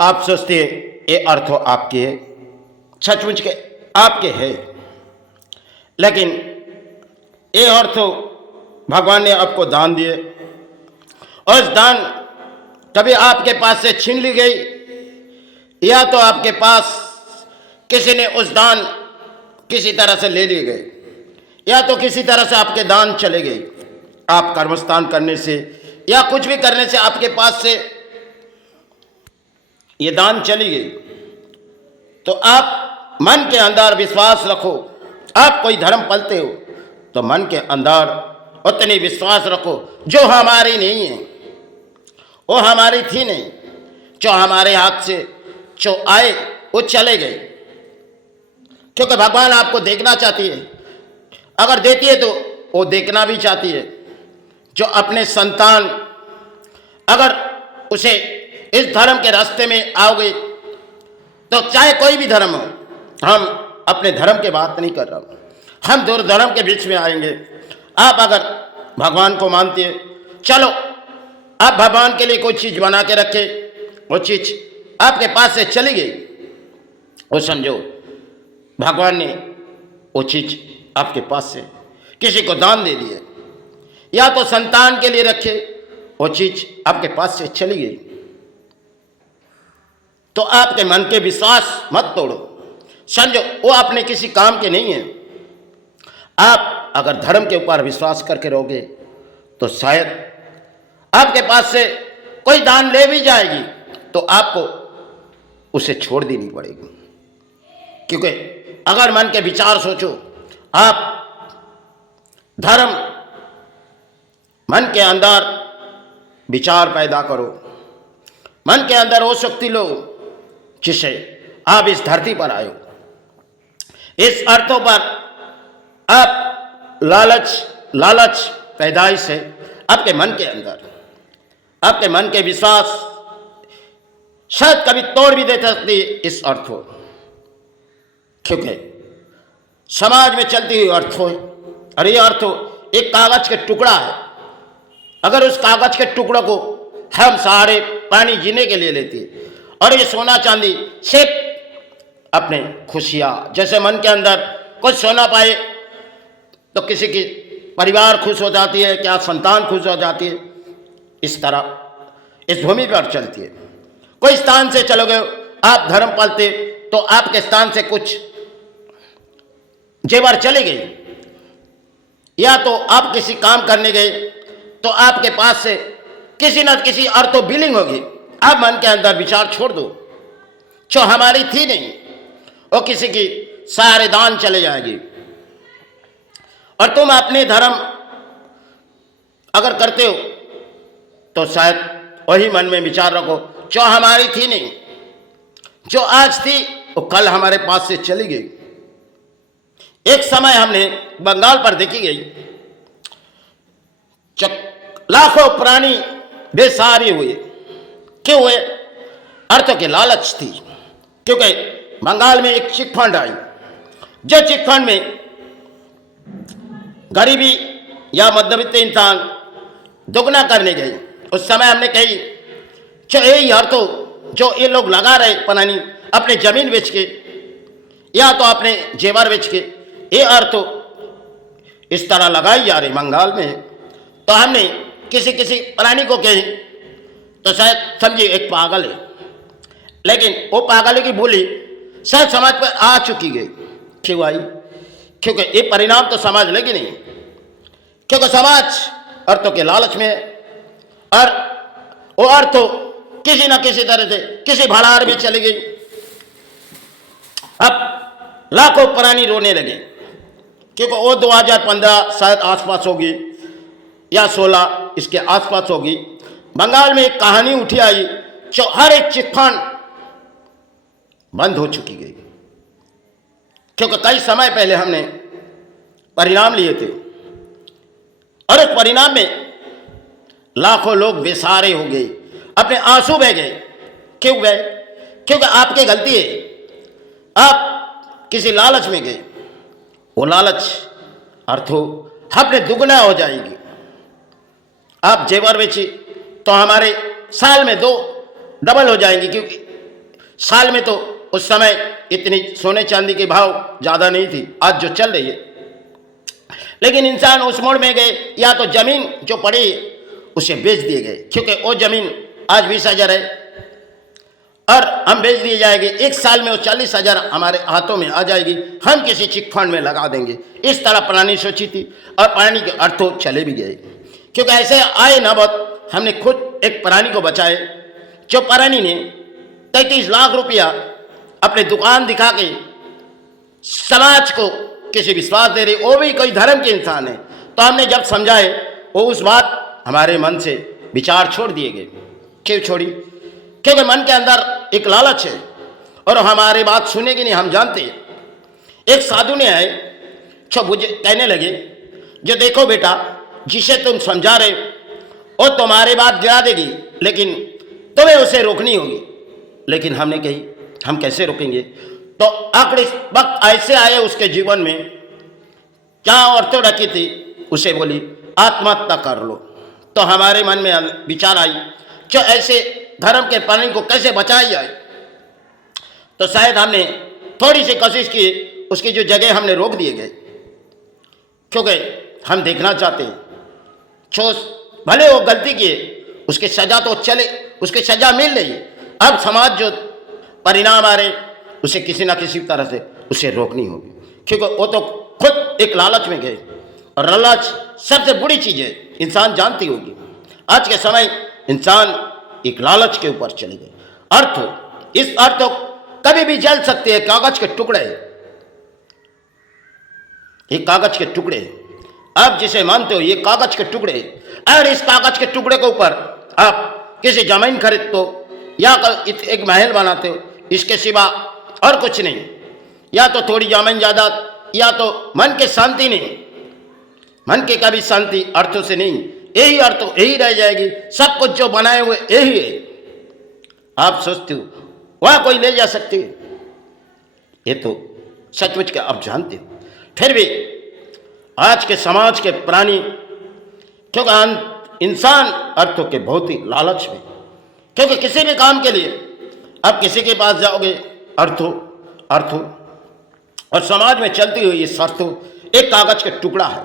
आप सोचते ये अर्थ आपके है, सचमुच के आपके है, लेकिन ये अर्थ भगवान ने आपको दान दिए और इस दान कभी आपके पास से छीन ली गई या तो आपके पास किसी ने उस दान किसी तरह से ले लिए गए या तो किसी तरह से आपके दान चले गए। आप कर्मस्थान करने से या कुछ भी करने से आपके पास से ये दान चली गई, तो आप मन के अंदर विश्वास रखो। आप कोई धर्म पलते हो तो मन के अंदर उतनी विश्वास रखो जो हमारी नहीं है, वो हमारी थी नहीं, जो हमारे हाथ से जो आए वो चले गए, क्योंकि भगवान आपको देखना चाहती है। अगर देती है तो वो देखना भी चाहती है। जो अपने संतान अगर उसे इस धर्म के रास्ते में आओगे तो चाहे कोई भी धर्म हो, हम अपने धर्म की बात नहीं कर रहा हूं, हम दो धर्म के बीच में आएंगे। आप अगर भगवान को मानते हैं, चलो आप भगवान के लिए कोई चीज बना के रखे, वो चीज आपके पास से चली गई, वो समझो भगवान ने वो चीज आपके पास से किसी को दान दे दिए, या तो संतान के लिए रखे, वो चीज आपके पास से चली गई। तो आपके मन के विश्वास मत तोड़ो, समझो वो अपने किसी काम के नहीं है। आप अगर धर्म के ऊपर विश्वास करके रहोगे तो शायद आपके पास से कोई दान ले भी जाएगी तो आपको उसे छोड़ देनी पड़ेगी, क्योंकि अगर मन के विचार सोचो, आप धर्म मन के अंदर विचार पैदा करो, मन के अंदर वो शक्ति लो जिससे आप इस धरती पर आए हो। इस अर्थों पर आप लालच पैदाइश है आपके मन के अंदर, आपके मन के विश्वास शायद कभी तोड़ भी दे सकती है इस अर्थ को, क्योंकि समाज में चलती हुई अर्थ हो। और ये अर्थ एक कागज के टुकड़ा है, अगर उस कागज के टुकड़ों को हम सारे पानी जीने के लिए लेते हैं और ये सोना चांदी सिर्फ अपने खुशियां, जैसे मन के अंदर कुछ सोना पाए तो किसी की परिवार खुश हो जाती है, क्या संतान खुश हो जाती है, इस तरह इस भूमि पर चलती है। कोई स्थान से चलोगे, आप धर्म पालते तो आपके स्थान से कुछ जेवर चले गए, या तो आप किसी काम करने गए तो आपके पास से किसी न किसी अर्थो बिलिंग होगी। आप मन के अंदर विचार छोड़ दो, जो हमारी थी नहीं वो किसी की सारे दान चले जाएगी, और तुम अपने धर्म अगर करते हो तो शायद वही मन में विचार रखो, जो हमारी थी नहीं, जो आज थी वो कल हमारे पास से चली गई। एक समय हमने बंगाल पर देखी गई, लाखों प्राणी बेसहारे हुए। क्यों हुए? अर्थों की लालच थी, क्योंकि बंगाल में एक चिटफंड आई, जो चिटफंड में गरीबी या मध्यवित्त इंसान दुगना करने गए। उस समय हमने कही जो यही अर्थों जो ये लोग लगा रहे पनानी अपने जमीन बेच के या तो अपने जेवर बेच के, ये अर्थ इस तरह लगाई जा रही बंगाल में। तो हमने किसी प्राणी को कही तो शायद समझिए एक पागल है, लेकिन वो पागल की बोली शायद समाज पर आ चुकी गई। क्यों आई? क्योंकि ये परिणाम तो समाज लेगी नहीं, क्योंकि समाज अर्थों के लालच में है, और वो अर्थ किसी न किसी तरह से किसी भड़ार में चली गई। अब लाखों प्राणी रोने लगे, क्योंकि वो 2015 शायद आसपास होगी या 16 इसके आसपास होगी। बंगाल में एक कहानी उठी आई, जो हर एक चिटफंड बंद हो चुकी गई, क्योंकि कई समय पहले हमने परिणाम लिए थे, और उस परिणाम में लाखों लोग बेसहारे हो गए, अपने आंसू बह गए। क्यों गए? क्योंकि आपकी गलती है, आप किसी लालच में गए। वो लालच अर्थो अपने दुगना हो जाएगी। आप जेवर बेची तो हमारे साल में 2 डबल हो जाएंगी, क्योंकि साल में तो उस समय इतनी सोने चांदी के भाव ज़्यादा नहीं थी आज जो चल रही है, लेकिन इंसान उस मोड़ में गए, या तो ज़मीन जो पड़ी उसे बेच दिए गए, क्योंकि वो ज़मीन आज 20,000 है और हम बेच दिए जाएंगे, एक साल में वो 40,000 हमारे हाथों में आ जाएगी, हम किसी चिट फंड में लगा देंगे। इस तरह प्राणी सोची थी और प्राणी के अर्थों चले भी गए, क्योंकि ऐसे आए ना बहुत। हमने खुद एक प्राणी को बचाए, जो प्राणी ने 33 लाख रुपया अपने दुकान दिखा के समाज को किसी विश्वास दे रहे, वो भी कोई धर्म के इंसान है। तो हमने जब समझाए, वो उस बात हमारे मन से विचार छोड़ दिए गए। क्यों छोड़ी? क्योंकि मन के अंदर एक लालच है और हमारी बात सुनेगी नहीं, हम जानते हैं। एक साधु ने आए, जो मुझे कहने लगे, जो देखो बेटा, जिसे तुम समझा रहे वो तुम्हारी बात गिरा देगी, लेकिन तुम्हें उसे रोकनी होगी। लेकिन हमने कही हम कैसे रोकेंगे? तो आखिरी वक्त ऐसे आए उसके जीवन में, क्या औरतें रखी थी, उसे बोली आत्महत्या कर लो। तो हमारे मन में विचार आई, जो ऐसे धर्म के प्राणी को कैसे बचाया जाए। तो शायद हमने थोड़ी सी कोशिश की, उसकी जो जगह हमने रोक दिए गए, क्योंकि हम देखना चाहते हैं जो भले वो गलती किए उसकी सजा तो चले, उसकी सजा मिल रही। अब समाज जो परिणाम आ रहे उसे किसी ना किसी तरह से उसे रोकनी होगी, क्योंकि वो तो खुद एक लालच में गए, और लालच सबसे बुरी चीज़ है, इंसान जानती होगी। आज के समय इंसान एक लालच के ऊपर चले गए। अर्थ, इस अर्थ कभी भी जल सकते हैं, कागज के टुकड़े, ये कागज के टुकड़े, आप जिसे मानते हो ये कागज के टुकड़े, और इस कागज के टुकड़े के ऊपर आप किसी जमीन खरीदते हो या एक महल बनाते हो, इसके सिवा और कुछ नहीं। या तो थोड़ी जमीन जायदाद, या तो मन के शांति नहीं, मन के कभी शांति अर्थों से नहीं, यही अर्थ यही रह जाएगी। सब कुछ जो बनाए हुए यही है, आप सोचते हो वह कोई ले जा सकते है, ये तो सचमुच के आप जानते हो। फिर भी आज के समाज के प्राणी, क्योंकि इंसान अर्थों के बहुत ही लालच में, क्योंकि किसी भी काम के लिए अब किसी के पास जाओगे अर्थों और समाज में चलती हुई ये अर्थों एक कागज का टुकड़ा है,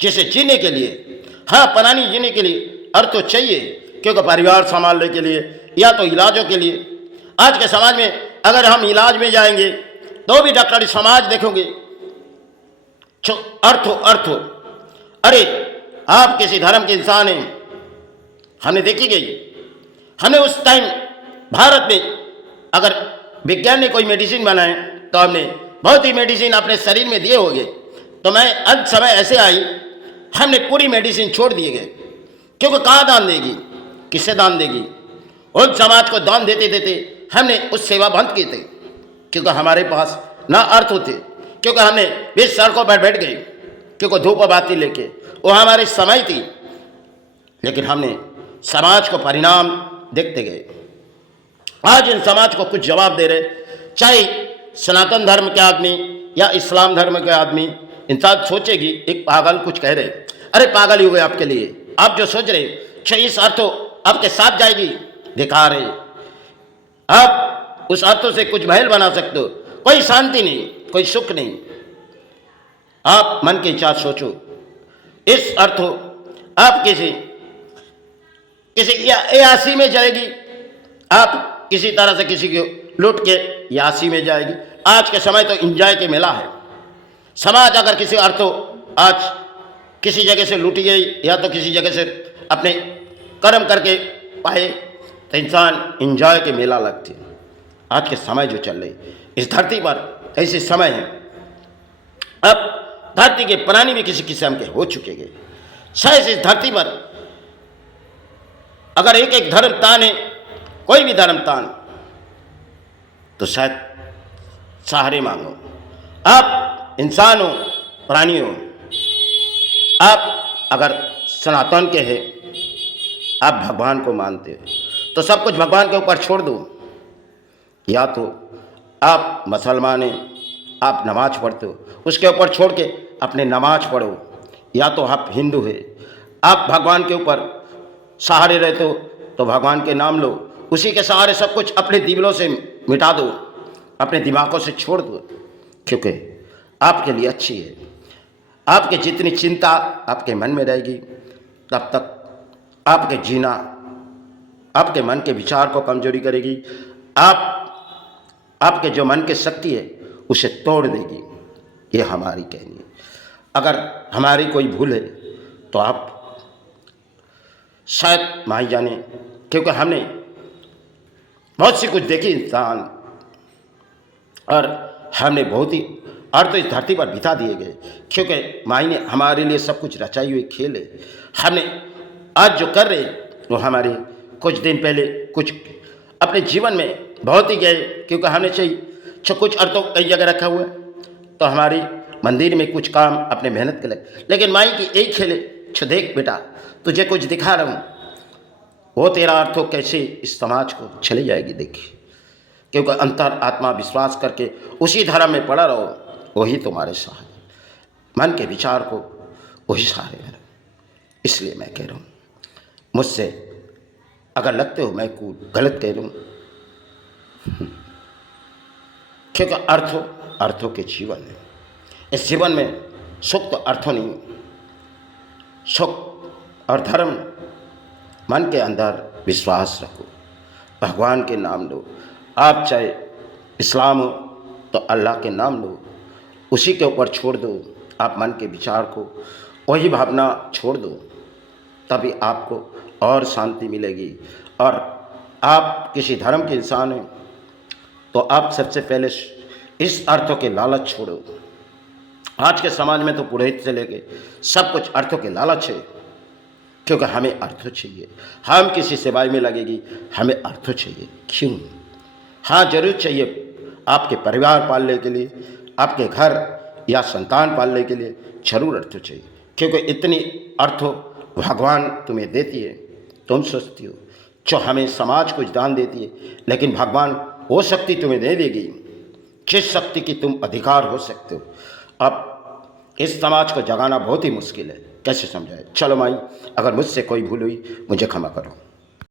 जिसे जीने के लिए, हाँ प्राणी जीने के लिए अर्थ चाहिए, क्योंकि परिवार संभालने के लिए या तो इलाजों के लिए। आज के समाज में अगर हम इलाज में जाएंगे तो भी डॉक्टरी समाज देखोगे अर्थो। अरे आप किसी धर्म के इंसान हैं, हमने देखी गई, हमने उस टाइम भारत में अगर विज्ञान ने कोई मेडिसिन बनाए तो हमने बहुत ही मेडिसिन अपने शरीर में दिए होंगे। तो मैं अंत समय ऐसे आई, हमने पूरी मेडिसिन छोड़ दिए गए, क्योंकि कहाँ दान देगी, किससे दान देगी। उन समाज को दान देते देते हमने उस सेवा बंद की थी, क्योंकि हमारे पास ना अर्थ होते, क्योंकि हमने बीच सड़कों पर बैठ गए, क्योंकि धूप बाती लेके, वो हमारी समय थी। लेकिन हमने समाज को परिणाम देखते गए। आज इन समाज को कुछ जवाब दे रहे, चाहे सनातन धर्म के आदमी या इस्लाम धर्म के आदमी, इंसान सोचेगी एक पागल कुछ कह रहे, अरे पागल ही हुए आपके लिए, आप जो सोच रहे चाहे इस अर्थों आपके साथ जाएगी, दिखा रहे आप उस अर्थों से कुछ महल बना सकते हो, कोई शांति नहीं, कोई सुख नहीं। आप मन की इच्छा सोचो, इस अर्थों आप किसी यासी में जाएगी, आप किसी तरह से किसी को लूट के यासी में जाएगी। आज के समय तो इंजॉय के मेला है। समाज अगर किसी अर्थों आज किसी जगह से लूटी गई या तो किसी जगह से अपने कर्म करके पाए, तो इंसान इंजॉय के मेला लगती है। आज के समय जो चल रही इस धरती पर ऐसे समय है, अब धरती के प्राणी भी किसी किस्म के हो चुके गए। शायद इस धरती पर अगर एक एक धर्म तान है, कोई भी धर्म तान, तो शायद सहारे मांगो। आप इंसान हो, प्राणी हो, आप अगर सनातन के हैं, आप भगवान को मानते हो, तो सब कुछ भगवान के ऊपर छोड़ दो। या तो आप मुसलमान हैं, आप नमाज पढ़ते हो, उसके ऊपर छोड़ के अपने नमाज पढ़ो। या तो आप हिंदू है, आप भगवान के ऊपर सहारे रहते हो, तो भगवान के नाम लो, उसी के सहारे सब कुछ अपने दिलों से मिटा दो, अपने दिमागों से छोड़ दो, क्योंकि आपके लिए अच्छी है। आपके जितनी चिंता आपके मन में रहेगी, तब तक आपके जीना आपके मन के विचार को कमजोरी करेगी। आपके जो मन की शक्ति है उसे तोड़ देगी। ये हमारी कहनी है। अगर हमारी कोई भूल है तो आप शायद माही जाने, क्योंकि हमने बहुत सी कुछ देखी इंसान, और हमने बहुत ही अर्थ इस धरती पर बिता दिए गए, क्योंकि माई ने हमारे लिए सब कुछ रचाई हुई खेल है। हमने आज जो कर रहे वो हमारे कुछ दिन पहले कुछ अपने जीवन में बहुत ही गए, क्योंकि हमने चाहिए कुछ अर्थों कई जगह रखा हुआ है, तो हमारी मंदिर में कुछ काम अपने मेहनत के लगे, लेकिन माई की एक खेले छो देख बेटा तुझे कुछ दिखा रहा हूँ, वो तेरा अर्थों कैसे इस समाज को चली जाएगी देखिए। क्योंकि अंतर आत्मा विश्वास करके उसी धर्म में पड़ा रहो, वही तुम्हारे सहारे, मन के विचार को वही सहारे करो। इसलिए मैं कह रहा हूँ, मुझसे अगर लगते हो मैं कुछ गलत कह रहा हूँ, क्योंकि अर्थों के जीवन है। इस जीवन में सुख तो अर्थों नहीं, सुख और धर्म, मन के अंदर विश्वास रखो, भगवान के नाम लो। आप चाहे इस्लाम हो तो अल्लाह के नाम लो, उसी के ऊपर छोड़ दो। आप मन के विचार को वही भावना छोड़ दो, तभी आपको और शांति मिलेगी। और आप किसी धर्म के इंसान हैं तो आप सबसे पहले इस अर्थों के लालच छोड़ो। आज के समाज में तो पुरोहित से लेके सब कुछ अर्थों के लालच है, क्योंकि हमें अर्थ चाहिए। हम किसी सेवाई में लगेगी, हमें अर्थ चाहिए। क्यों? हाँ जरूर चाहिए, आपके परिवार पालने के लिए, आपके घर या संतान पालने के लिए जरूर अर्थ चाहिए, क्योंकि इतनी अर्थ भगवान तुम्हें देती है। तुम सोचती हो जो हमें समाज कुछ दान देती है, लेकिन भगवान वो शक्ति तुम्हें दे देगी जिस शक्ति की तुम अधिकार हो सकते हो। अब इस समाज को जगाना बहुत ही मुश्किल है, कैसे समझाए। चलो माई, अगर मुझसे कोई भूल हुई मुझे क्षमा करो।